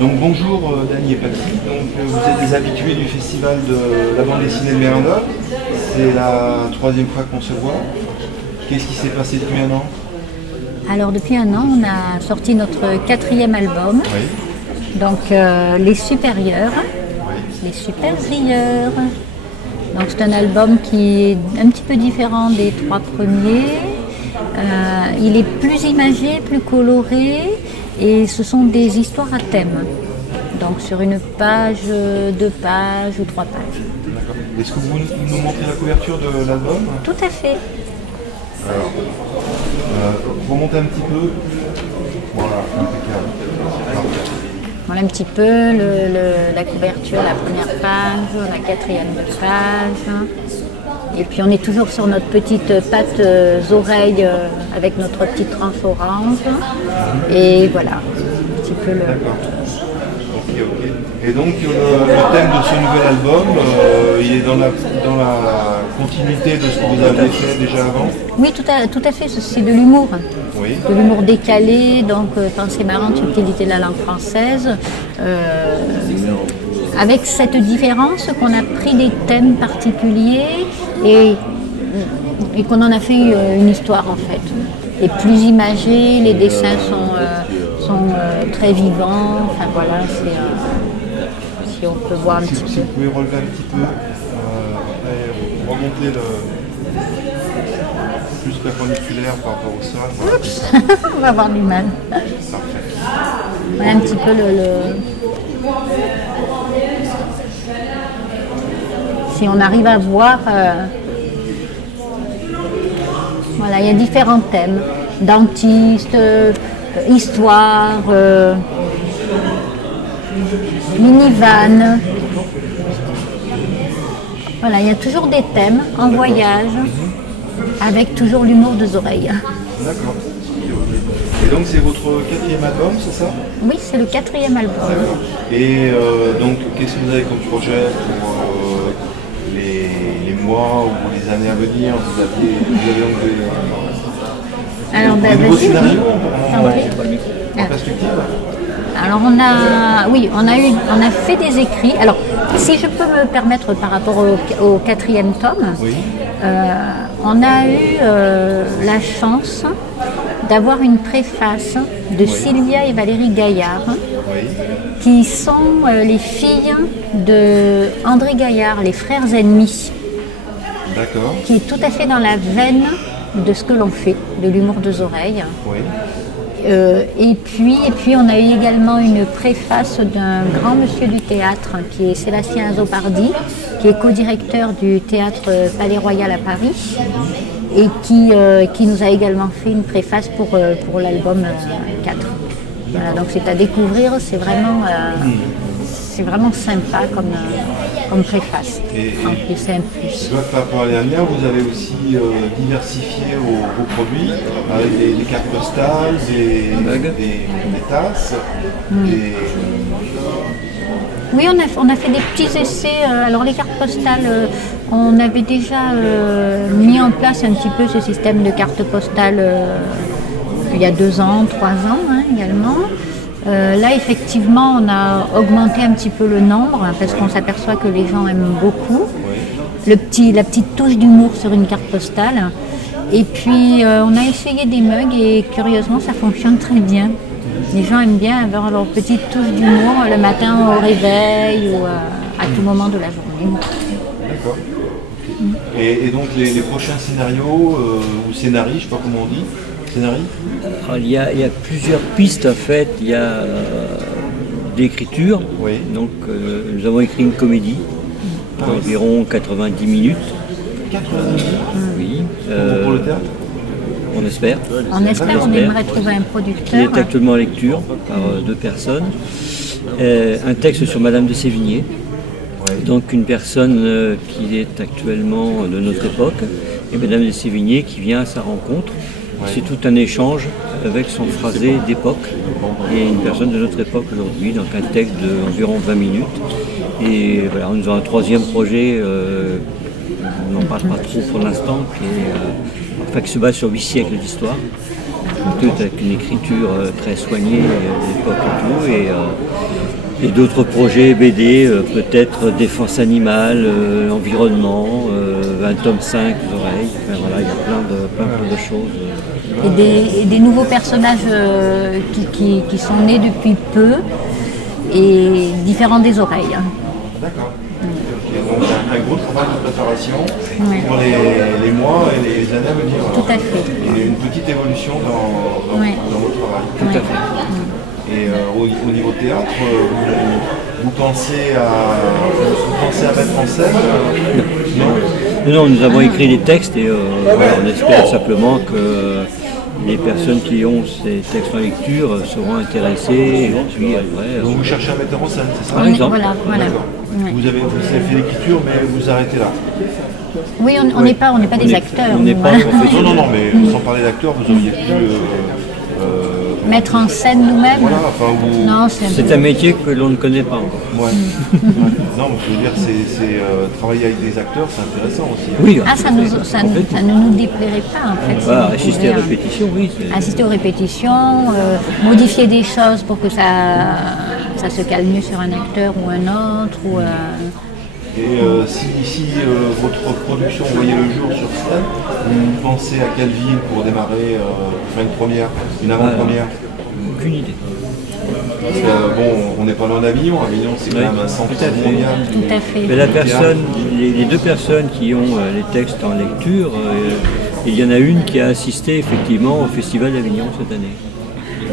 Donc bonjour Dany et Patrick, vous êtes des habitués du festival de la bande dessinée de Mérindol. C'est la troisième fois qu'on se voit. Qu'est-ce qui s'est passé depuis un an? Alors depuis un an, on a sorti notre 4e album, Oui. donc Les Supérieurs, Oui. Les Super Rieurs. Donc c'est un album qui est un petit peu différent des 3 premiers. Il est plus imagé, plus coloré et ce sont des histoires à thème. Donc sur une page, 2 pages ou 3 pages. D'accord. Est-ce que vous nous montrez la couverture de l'album? Tout à fait. Alors, remontez un petit peu. Voilà, impeccable. Voilà un petit peu la couverture, la première page, la 4e page. Et puis on est toujours sur notre petite pâte oreille avec notre petite tranche orange. Et voilà, un petit peu le... D'accord. Ok. Et donc le thème de ce nouvel album, il est dans la continuité de ce que vous avez fait déjà avant? Oui, tout à fait, c'est de l'humour. Oui. De l'humour décalé, donc pensée marrante, subtilité de la langue française. Avec cette différence qu'on a pris des thèmes particuliers et qu'on en a fait une histoire en fait. Et plus imagé, les dessins sont très vivants. Enfin voilà, si on peut voir un petit peu. Si vous pouvez relever un petit peu, après remonter plus perpendiculaire par rapport au sol. Oups, on va avoir du mal. Parfait. Voilà un petit peu Si on arrive à voir, voilà, il y a différents thèmes, dentiste, histoire, minivan. Voilà, il y a toujours des thèmes en voyage, avec toujours l'humour des oreilles. D'accord. Et donc c'est votre 4e album, c'est ça? Oui, c'est le 4e album. D'accord. Et donc qu'est-ce que vous avez comme projet pour les mois ou les années à venir? Vous avez Alors, des nouveaux scénarios en Ah. perspective? Alors on a fait des écrits. Alors si je peux me permettre par rapport au 4e tome, Oui. on a eu la chance d'avoir une préface de Sylvia et Valérie Gaillard, Oui. qui sont les filles de André Gaillard, les frères ennemis, D'accord. qui est tout à fait dans la veine de ce que l'on fait, de l'humour des oreilles. Oui. Et puis on a eu également une préface d'un grand monsieur du théâtre qui est Sébastien Azopardi, qui est co-directeur du théâtre Palais Royal à Paris et qui nous a également fait une préface pour l'album 4. Voilà, donc c'est à découvrir, c'est vraiment sympa comme préface. En plus, c'est un plus. Je vois que par rapport à l'année dernière, vous avez aussi diversifié vos produits avec des cartes postales, des tasses. Oui, on a fait des petits essais. Alors les cartes postales, on avait déjà mis en place un petit peu ce système de cartes postales il y a 2 ans, 3 ans également. Là, effectivement, on a augmenté un petit peu le nombre parce qu'on s'aperçoit que les gens aiment beaucoup. La petite touche d'humour sur une carte postale. Et puis, on a essayé des mugs et curieusement, ça fonctionne très bien. Les gens aiment bien avoir leur petite touche d'humour le matin au réveil ou à tout moment de la journée. D'accord. Et donc les prochains scénarios ou scénarii, je ne sais pas comment on dit. Il y a plusieurs pistes en fait. Il y a d'écriture. Oui. Donc nous avons écrit une comédie d'environ 90 minutes. 90 minutes. Oui. Pour le théâtre? On espère. On aimerait trouver un Qui producteur. est actuellement en lecture par 2 personnes. Un texte sur Madame de Sévigné. Oui. Donc une personne qui est actuellement de notre époque. Et Madame de Sévigné qui vient à sa rencontre. C'est tout un échange avec son phrasé d'époque et une personne de notre époque aujourd'hui, donc un texte d'environ 20 minutes. Et voilà, nous avons un 3e projet, on n'en parle pas trop pour l'instant, qui se base sur 8 siècles d'histoire. tout avec une écriture très soignée de l'époque et tout. Et d'autres projets BD, peut-être défense animale, environnement, un tome 5, oreilles, enfin, voilà, il y a plein de choses. Et des nouveaux personnages qui sont nés depuis peu et différents des oreilles. D'accord. Donc un gros travail de préparation pour les mois et les années à venir. Tout à fait. Et une petite évolution dans votre travail. Tout à fait. Et au niveau théâtre, vous pensez à mettre en scène Non, nous avons écrit des textes et on espère simplement que les personnes qui ont ces textes en lecture seront intéressées. Et puis après, donc vous cherchez un metteur en scène, c'est ça? Par exemple. Voilà. Vous avez fait l'écriture, mais vous arrêtez là. Oui, on n'est pas des acteurs. On n'est pas professionnels. Non, mais sans parler d'acteurs, vous auriez pu... mettre en scène nous-mêmes. Voilà, enfin, Non, c'est un métier que l'on ne connaît pas encore. Ouais. Non, mais je veux dire, travailler avec des acteurs, c'est intéressant aussi. Oui. Ça ne nous déplairait pas en fait. Voilà, assister aux répétitions, oui. Assister aux répétitions, modifier des choses pour que ça se calme mieux sur un acteur ou un autre. Et si votre production voyait le jour sur scène, vous pensez à quelle ville pour démarrer faire une avant-première? Aucune idée. On n'est pas loin d'Avignon. Avignon, c'est quand même un centre mondial. Tout à fait. Mais les deux personnes qui ont les textes en lecture, il y en a une qui a assisté effectivement au Festival d'Avignon cette année.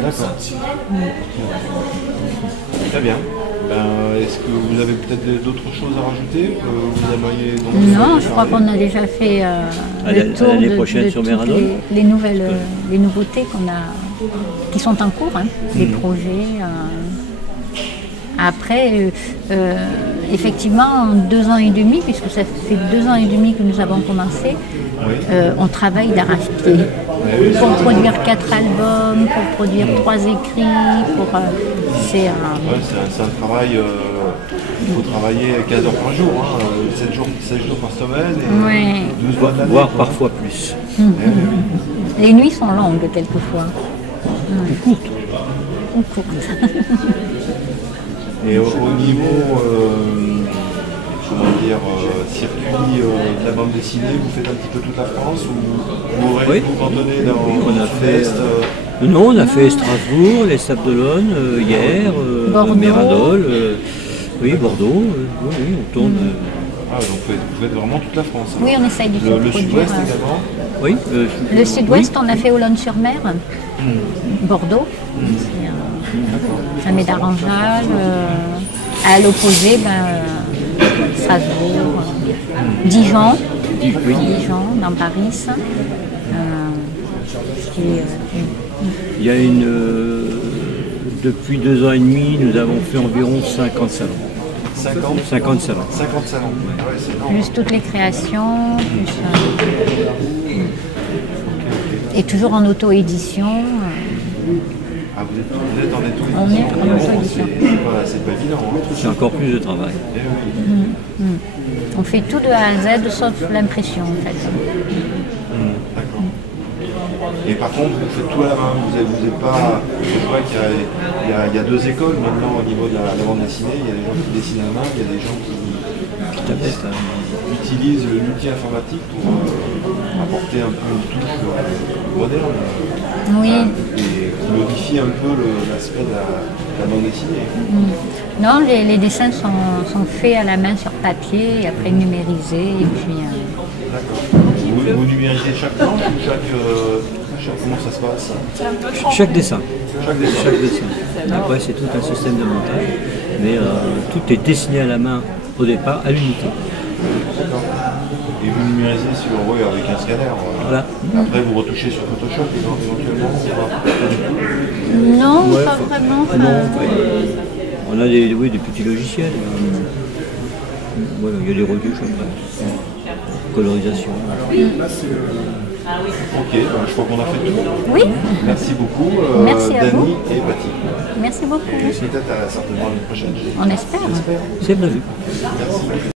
D'accord. Très bien. Est-ce que vous avez peut-être d'autres choses à rajouter que vous aimeriez Non, je crois qu'on a déjà fait le tour de les nouveautés qui sont en cours, les projets. Après, effectivement, en 2 ans et demi, puisque ça fait 2 ans et demi que nous avons commencé, on travaille d'arrache-pied pour produire 4 albums, pour produire 3 écrits, c'est un travail, il faut travailler 15 heures par jour, 7 jours par semaine et 12 mois de l'année. Voire parfois plus. Les nuits sont longues quelquefois. Ou courtes. Et au niveau circuit de la bande dessinée, vous faites un petit peu toute la France ou vous aurez vous abandonné dans on a fait non, on a fait Strasbourg, les Sables d'Olonne, hier, Mérindol, Bordeaux, on tourne. Donc vous faites vraiment toute la France. Oui, on essaye de faire le sud-ouest également. Oui. Le sud-ouest, on a fait Olonne-sur-Mer, Bordeaux. Saint-Médard-en-Jalles, à l'opposé, Strasbourg, Dijon, dans Paris. Il y a depuis 2 ans et demi, nous avons fait environ 50 salons. 50 salons. 50 salons. Ouais, plus toutes les créations, et toujours en auto-édition. Vous êtes en auto-édition. On est en auto-édition. C'est pas évident. C'est encore plus de travail. On fait tout de A à Z sauf l'impression en fait. D'accord. Et par contre, vous faites tout à la main. Vous n'êtes pas. Je vois qu'il y a 2 écoles maintenant au niveau de la bande dessinée. Il y a des gens qui dessinent à la main, il y a des gens qui utilisent l'outil informatique pour apporter un peu une touche moderne. Oui. Et qui modifie un peu l'aspect de la bande dessinée. Non, les dessins sont faits à la main sur papier et après numérisés. Et puis, D'accord. Vous numérisez chaque planche ou comment ça se passe? Chaque dessin. Chaque dessin. Après, c'est tout un système de montage, mais tout est dessiné à la main au départ, à l'unité. D'accord. Et vous numérisez avec un scanner. Voilà. Après, vous retouchez sur Photoshop éventuellement? Non, pas vraiment. On a des petits logiciels. Voilà, il y a des retouches après. Colorisation. Ok, je crois qu'on a fait tout. Oui. Merci beaucoup, Merci à Dany vous. et Bati. Merci beaucoup. Et peut-être certainement à une prochaine. On espère. C'est prévu. Merci.